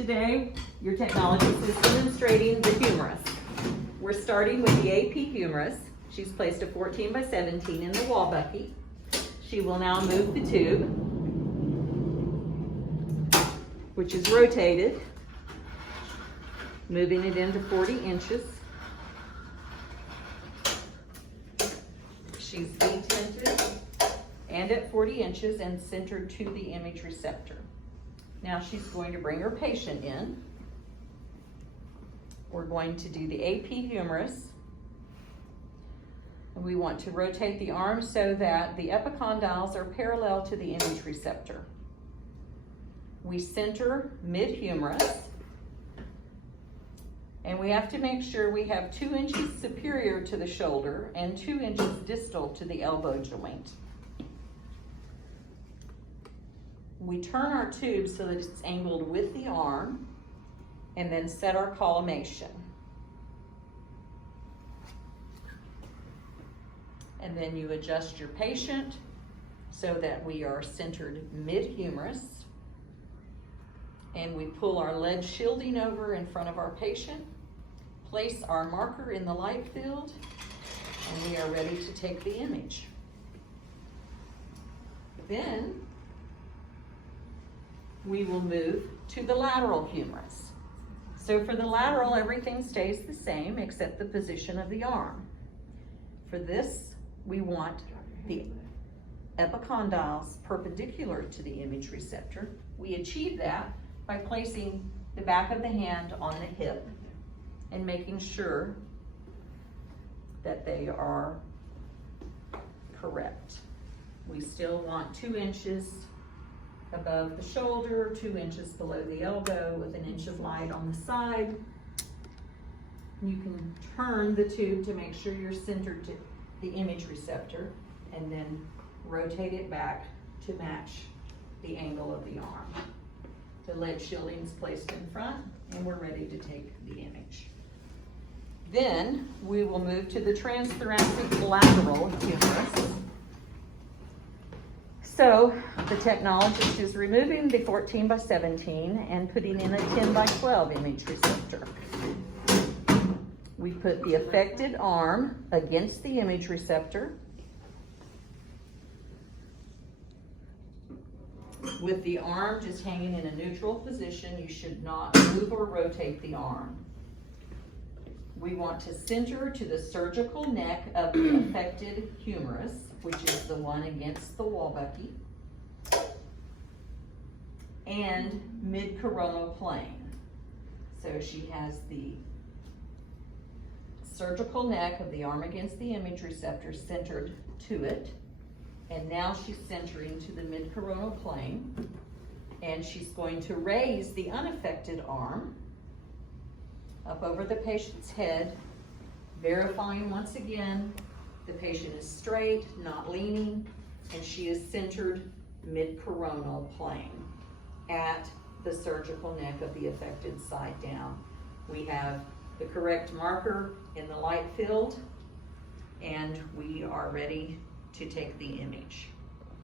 Today, your technologist is demonstrating the humerus. We're starting with the AP humerus. She's placed a 14 by 17 in the wall bucket. She will now move the tube, which is rotated, moving it into 40 inches. She's detented and at 40 inches and centered to the image receptor. Now she's going to bring her patient in. We're going to do the AP humerus. And we want to rotate the arm so that the epicondyles are parallel to the image receptor. We center mid-humerus. And we have to make sure we have 2 inches superior to the shoulder and 2 inches distal to the elbow joint. We turn our tube so that it's angled with the arm and then set our collimation. And then you adjust your patient so that we are centered mid-humerus. And we pull our lead shielding over in front of our patient, place our marker in the light field, and we are ready to take the image. Then we will move to the lateral humerus. So for the lateral, everything stays the same except the position of the arm. For this, we want the epicondyles perpendicular to the image receptor. We achieve that by placing the back of the hand on the hip and making sure that they are correct. We still want 2 inches above the shoulder, 2 inches below the elbow with 1 inch of light on the side. You can turn the tube to make sure you're centered to the image receptor and then rotate it back to match the angle of the arm. The lead shielding is placed in front and we're ready to take the image. Then we will move to the transthoracic lateral humerus. So the technologist is removing the 14 by 17 and putting in a 10 by 12 image receptor. We put the affected arm against the image receptor with the arm just hanging in a neutral position. You should not move or rotate the arm. We want to center to the surgical neck of the affected humerus, which is the one against the wall bucket, and mid-coronal plane. So she has the surgical neck of the arm against the image receptor centered to it. And now she's centering to the mid-coronal plane. And she's going to raise the unaffected arm up over the patient's head, verifying once again the patient is straight, not leaning, and she is centered mid-coronal plane at the surgical neck of the affected side down. We have the correct marker in the light field, and we are ready to take the image.